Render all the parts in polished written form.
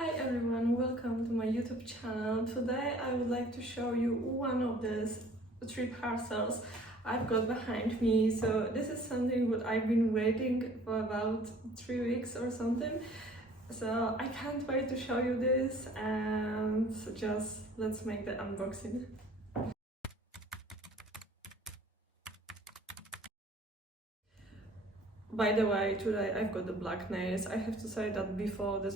Hi everyone, welcome to my YouTube channel. Today I would like to show you one of these 3 parcels I've got behind me. So this is something that I've been waiting for about 3 weeks or something. So I can't wait to show you this, and just let's make the unboxing. By the way, today I've got the black nails. I have to say that before this,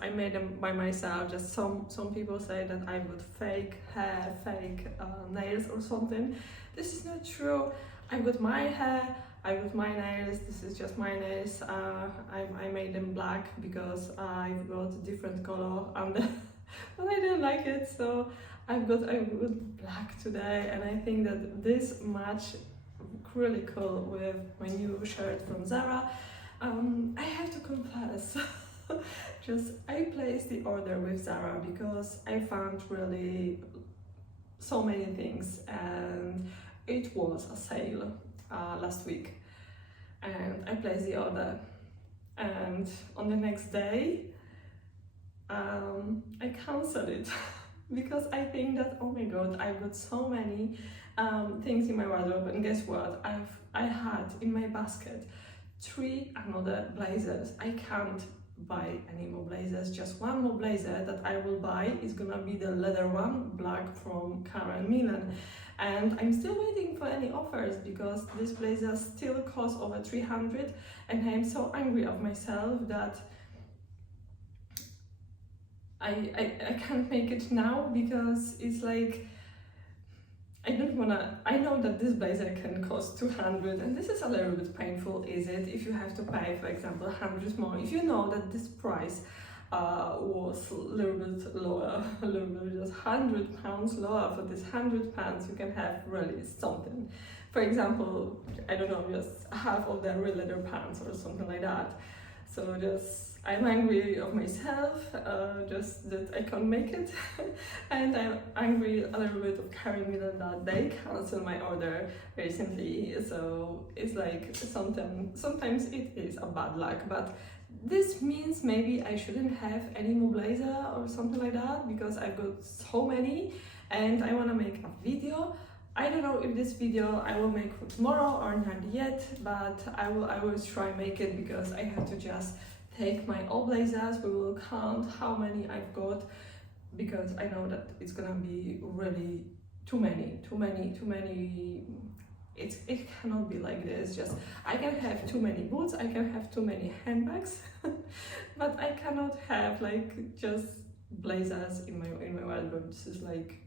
I made them by myself. Just some people say that I've got fake hair, fake nails or something. This is not true. I've got my hair, I've got my nails. This is just my nails. I made them black because I've got a different color and but I didn't like it, so I've got black today, and I think that this match really cool with my new shirt from Zara. I have to confess, I placed the order with Zara because I found really so many things, and it was a sale last week, and I placed the order, and on the next day I cancelled it because I think that, oh my god, I've got so many things in my wardrobe, and guess what, I had in my basket 3 another blazers. I can't buy any more blazers. Just one more blazer that I will buy is gonna be the leather one, black, from Karen Milan, and I'm still waiting for any offers because this blazer still costs over 300, and I'm so angry of myself that I can't make it now, because it's like I know that this blazer can cost 200, and this is a little bit painful, is it? If you have to pay, for example, 100 more, if you know that this price was a little bit lower, a little bit, just £100 lower, for this £100 you can have really something. For example, I don't know, just half of the real leather pants or something like that. So I'm angry of myself, just that I can't make it, and I'm angry a little bit of Karen Milan that they canceled my order recently. So it's like sometimes it is a bad luck, but this means maybe I shouldn't have any more blazer or something like that, because I've got so many and I want to make a video. I don't know if this video I will make for tomorrow or not yet, but I will try make it, because I have to just take my old blazers. We will count how many I've got, because I know that it's gonna be really too many. It cannot be like this. Just I can have too many boots, I can have too many handbags, but I cannot have like just blazers in my wardrobe. This is like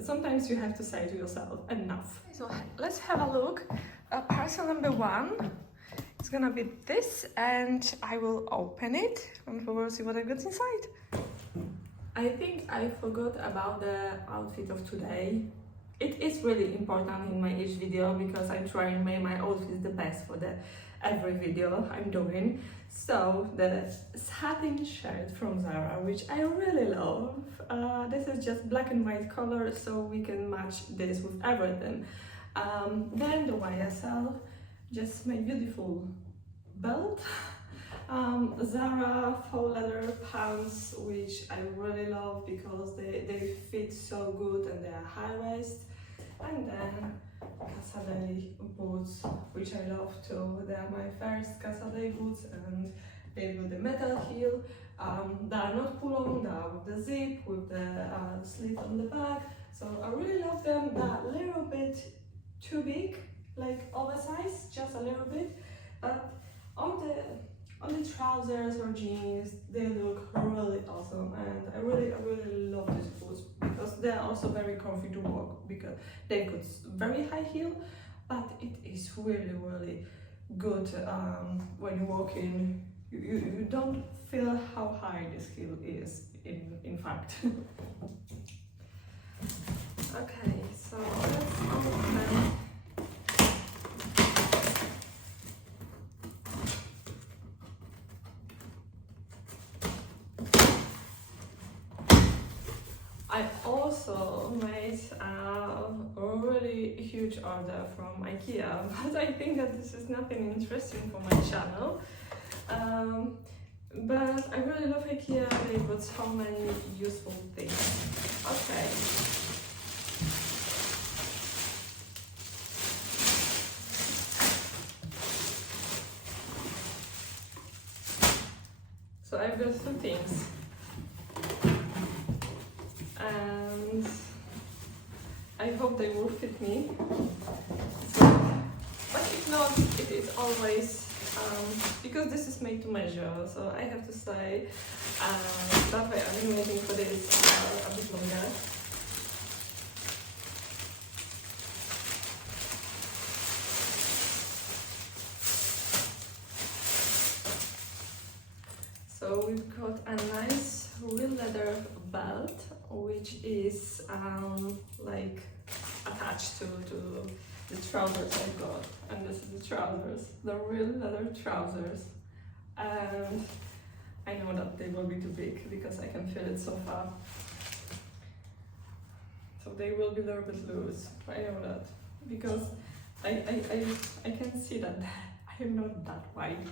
sometimes you have to say to yourself, enough. So let's have a look. Parcel number 1. It's gonna be this, and I will open it and we will see what I got inside. I think I forgot about the outfit of today. It is really important in my each video, because I'm trying to make my outfit the best for every video I'm doing. So the satin shirt from Zara, which I really love. This is just black and white color, so we can match this with everything. Then the YSL, just my beautiful belt. Zara faux leather pants, which I really love because they fit so good and they are high waist. And then Casadei boots, which I love too. They are my first Casadei boots, and they've got the metal heel. They are not pull-on, they are with the zip, with the slit on the back. So I really love them. They are a little bit too big, like oversized, just a little bit, but on the trousers or jeans they look really awesome, and I really love these boots because they are also very comfy to walk, because they got very high heel, but it is really good when you walk in. You don't feel how high this heel is in fact. Okay, so let's open. I also made a really huge order from IKEA, but I think that this is nothing interesting for my channel. But I really love IKEA. got so many useful things. Okay. So I've got two things, and I hope they will fit me. But if not, it is always, because this is made to measure, so I have to say that way I've been waiting for this a bit longer. So we've got a nice real leather belt, which is like attached to the trousers I got, and this is the trousers, the real leather trousers, and I know that they will be too big because I can feel it so far, so they will be a little bit loose. I know that because I can see that I am not that wide,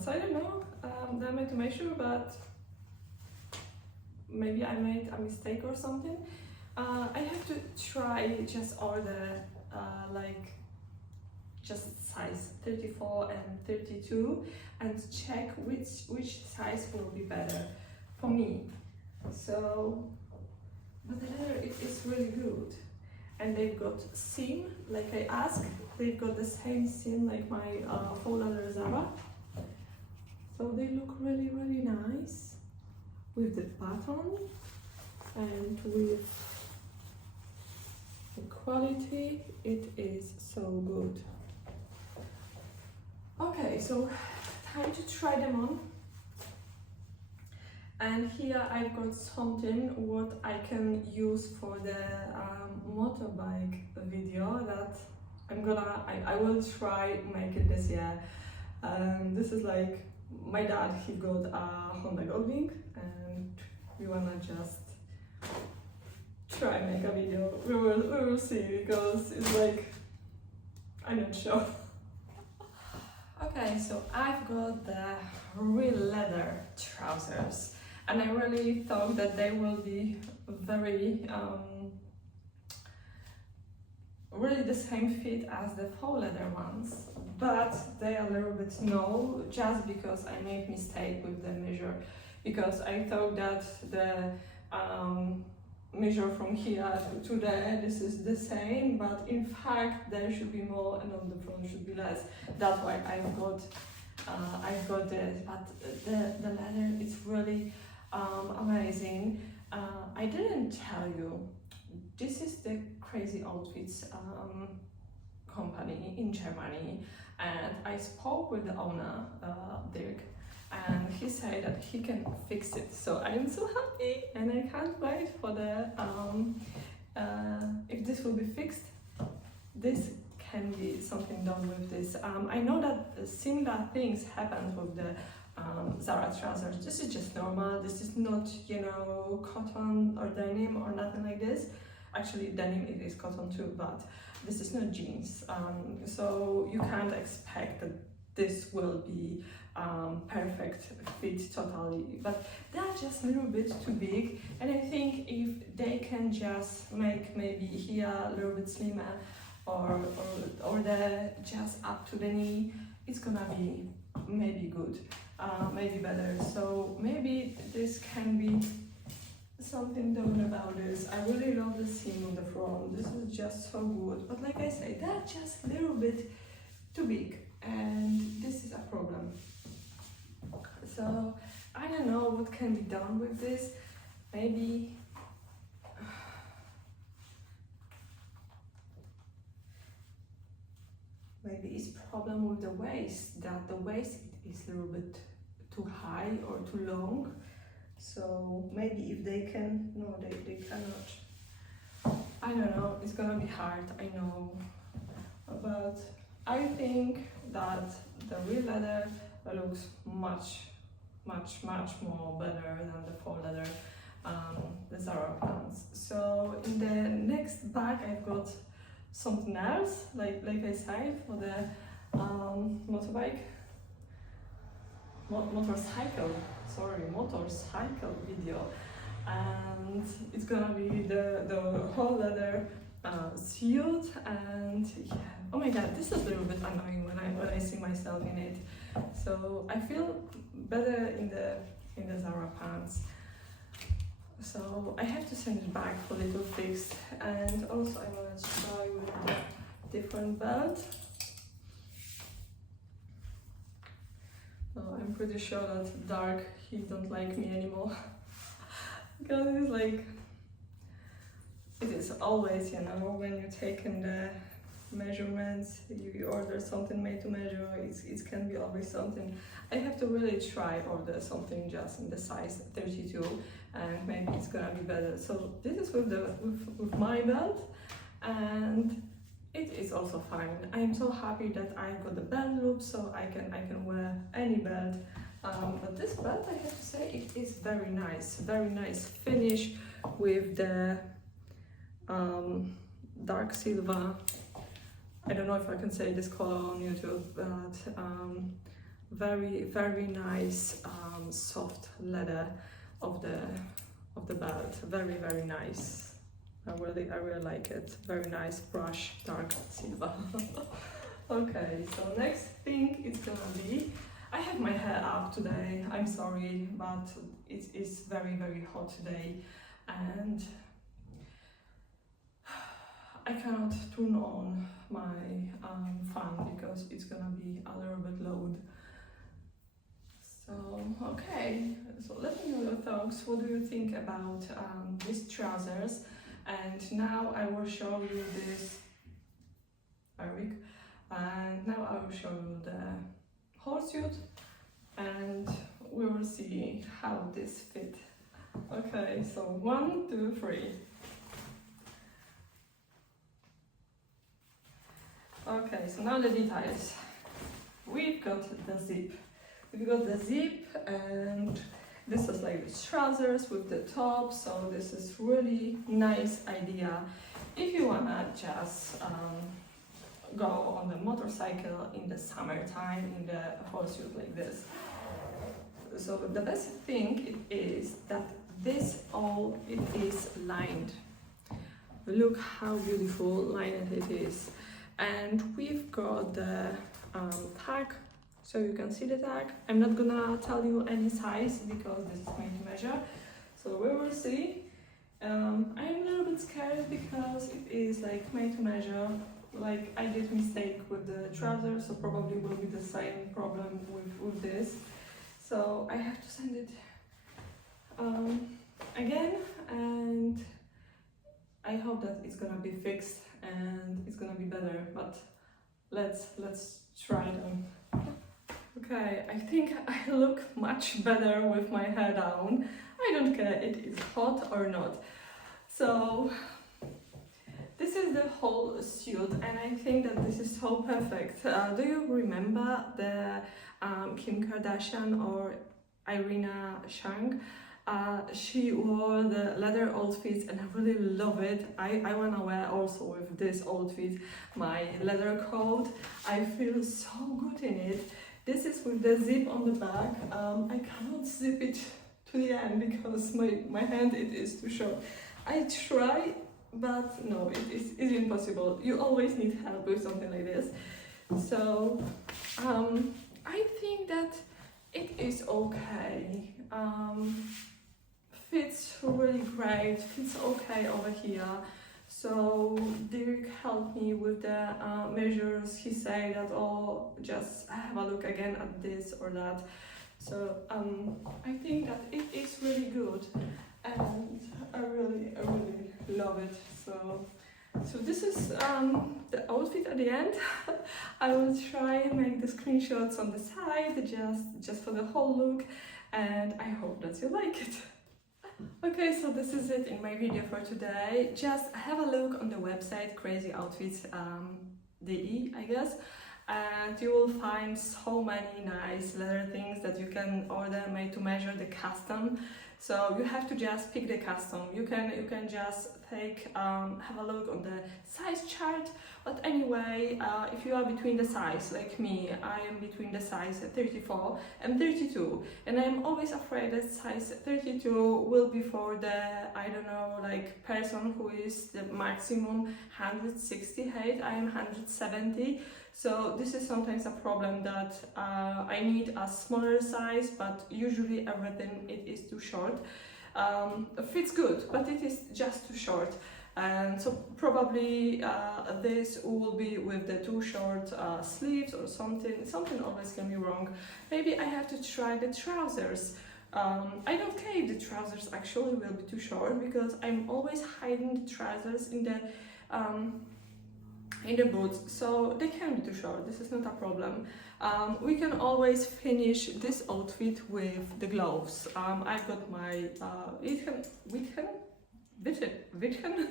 so I don't know, they're made to measure, but maybe I made a mistake or something. I have to try just order like just size 34 and 32 and check which size will be better for me. So, but the leather is really good, and they've got seam like I asked. They've got the same seam like my faux leather Zara. So they look really nice with the button and with the quality. It is so good. Okay, so time to try them on. And here I've got something what I can use for the motorbike video that I will try make it this year. This is like my dad, he got a Honda Goldwing, and we wanna just try make a video. We will see, because it's like, I'm not sure. Okay, so I've got the real leather trousers, and I really thought that they will be very really the same fit as the faux leather ones, but they are a little bit no, just because I made mistake with the measure, because I thought that the measure from here to there, this is the same, but in fact there should be more and on the front should be less. That's why I've got this, but the leather is really amazing. I didn't tell you, this is the Crazy Outfits company in Germany, and I spoke with the owner, Dirk, and he said that he can fix it. So I am so happy, and I can't wait for the if this will be fixed, this can be something done with this. I know that similar things happened with the Zara trousers. This is just normal. This is not, you know, cotton or denim or nothing like this. Actually, denim it is cotton too, but this is not jeans. So you can't expect that this will be perfect fit totally, but they're just a little bit too big, and I think if they can just make maybe here a little bit slimmer, or the just up to the knee, it's gonna be maybe good, maybe better. So maybe this can be something done about this. I really love the seam on the front. This is just so good, but like I say, they're just a little bit too big, and this is a problem. So I don't know what can be done with this. Maybe it's problem with the waist, that the waist is a little bit too high or too long. So maybe if they can, no, they cannot. I don't know, it's gonna be hard, I know, but I think that the real leather looks much more better than the faux leather, the Zara pants. So in the next bag I've got something else, like I said, for the motorcycle, motorcycle video, and it's gonna be the whole leather suit. And yeah, oh my god, this is a little bit annoying when I see myself in it. So I feel better in the Zara pants. So I have to send it back for little fix. And also I want to try with the different belt. So I'm pretty sure that dark, he don't like me anymore. Because it's like, it is always, you know, when you're taking the measurements, you order something made to measure, it can be always something. I have to really try order something just in the size 32, and maybe it's gonna be better. So this is with my belt, and it is also fine. I'm so happy that I got the belt loop, so I can wear any belt. But this belt, I have to say, it is very nice finish with the dark silver. I don't know if I can say this color on YouTube, but very nice soft leather of the belt. Very nice. I really like it. Very nice brush dark silver. Okay, so next thing it's gonna be, I have my hair up today. I'm sorry, but it is very hot today, and I cannot turn on my fan because it's gonna be a little bit loud. So okay, so let me know your thoughts. What do you think about these trousers? And now I will show you this fabric, and now I will show you the whole suit, and we will see how this fit. Okay, so 1, 2, 3. Okay, so now the details. We've got the zip. And this is like the trousers with the top, so this is really nice idea if you wanna just go on the motorcycle in the summertime in the whole suit like this. So the best thing it is that this all it is lined. Look how beautiful lined it is. And we've got the tag, so you can see the tag. I'm not gonna tell you any size because this is made to measure, so we will see. I'm a little bit scared because it is like made to measure. Like I did mistake with the trousers, so probably will be the same problem with this. So I have to send it again, and I hope that it's gonna be fixed and it's gonna be better, but let's try them. Okay, I think I look much better with my hair down. I don't care it is hot or not. So this is the whole suit, and I think that this is so perfect. Do you remember the Kim Kardashian or Irina Shayk? She wore the leather outfit, and I really love it. I wanna wear also with this outfit my leather coat. I feel so good in it. This is with the zip on the back. I cannot zip it to the end because my hand it is too short. I try, but no, it is impossible. You always need help with something like this. So I think that it is okay. Fits really great, fits okay over here. So Dirk helped me with the measures. He said that, oh, just have a look again at this or that. So I think that it is really good, and I really love it. So this is the outfit at the end. I will try and make the screenshots on the side just for the whole look, and I hope that you like it. Okay, so this is it in my video for today. Just have a look on the website crazyoutfits.de, I guess, and you will find so many nice leather things that you can order made to measure, the custom. So you have to just pick the custom. You can just have a look on the size chart. But anyway, if you are between the size, like me, I am between the size 34 and 32, and I'm always afraid that size 32 will be for the, I don't know, like person who is the maximum 160 height. I am 170. So this is sometimes a problem, that I need a smaller size, but usually everything it is too short. Fits good, but it is just too short. And so probably this will be with the too short sleeves or something. Something always can be wrong. Maybe I have to try the trousers. I don't care if the trousers actually will be too short, because I'm always hiding the trousers in the boots, so they can be too short. This is not a problem. We can always finish this outfit with the gloves. I've got my Witchen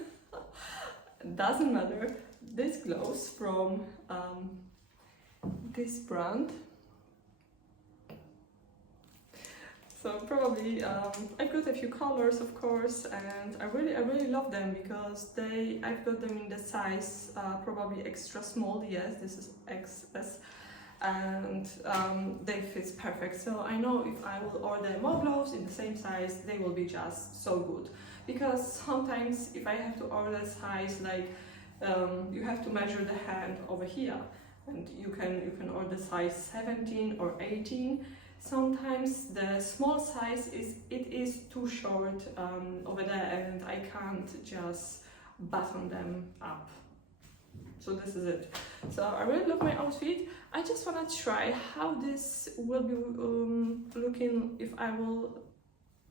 doesn't matter, these gloves from this brand. So probably I've got a few colors, of course, and I really love them, because I've got them in the size probably extra small. Yes, this is XS, and they fit perfect. So I know if I will order more gloves in the same size, they will be just so good. Because sometimes if I have to order size, like you have to measure the hand over here, and you can order size 17 or 18. Sometimes the small size is too short over there, and I can't just button them up. So this is it. So I really love my outfit. I just want to try how this will be looking if I will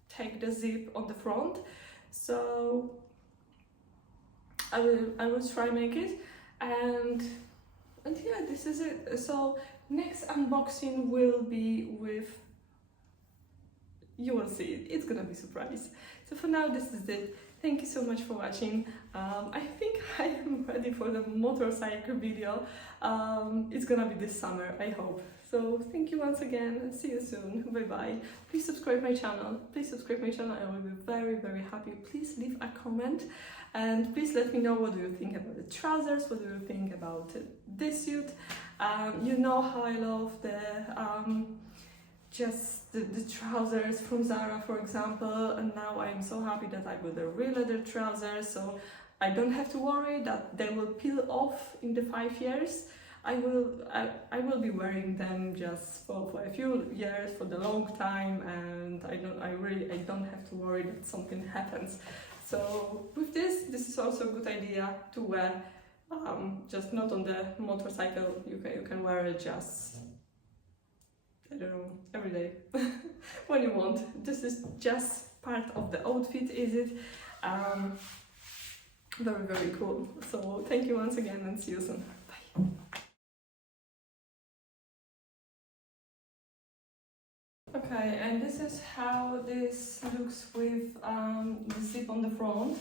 take the zip on the front. So I will try make it, and yeah, this is it. So next unboxing will be with, you will see it, it's gonna be a surprise. So for now, this is it. Thank you so much for watching. I think I am ready for the motorcycle video. It's gonna be this summer, I hope. So thank you once again, and see you soon. Bye bye. Please subscribe my channel. Please subscribe my channel. I will be very happy. Please leave a comment, and please let me know what do you think about the trousers. What do you think about this suit? You know how I love the trousers from Zara, for example, and now I am so happy that I got the real leather trousers, so I don't have to worry that they will peel off in the 5 years. I will be wearing them just for a few years, for the long time, and I don't have to worry that something happens. So with this is also a good idea to wear, just not on the motorcycle. You can wear it just, I don't know, every day when you want. This is just part of the outfit, is it? Very cool. So thank you once again, and see you soon. Bye. Okay, and this is how this looks with the zip on the front.